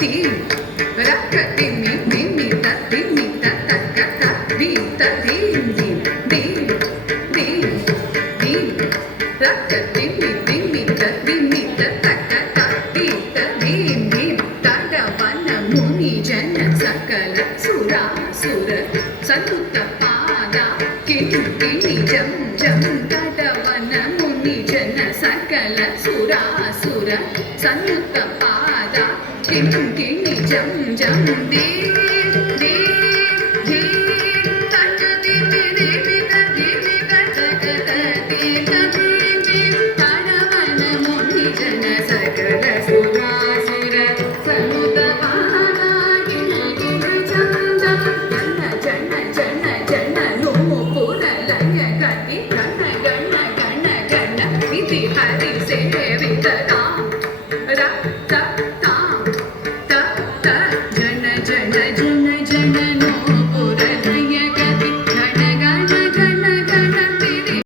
தி ரக்க திம்மி திம்மி த திம்மி த தக்க த தி the theme theme theme theme theme ரக்க திம்மி திம்மி த திம்மி த தக்க த தி the theme theme தடவன முனி ஜன சகல சுரா சுர சதுத்த பாதா கிணி கிணி ஜம் ஜம் தடவன முனி ஜன சகல சுரா சுர சதுத்த பாதா கிணி கிணி ஜம் ஜம் தே தே தே தக்க திமி திமி த திமி த தக்க த தே த தீம் தீம் தடவன முனி ஜன சகல சுரா சுர சதுத்த பாதா கிணி கிணி ஜம் ஜம் ஜன ஜன ஜன ஜன நூಪುರ ಲಯ ಗತಿ ಗಣ ಗಣ ಗಣ ಗಣ ಇತಿ ಹರಿ ಸೇವಿತ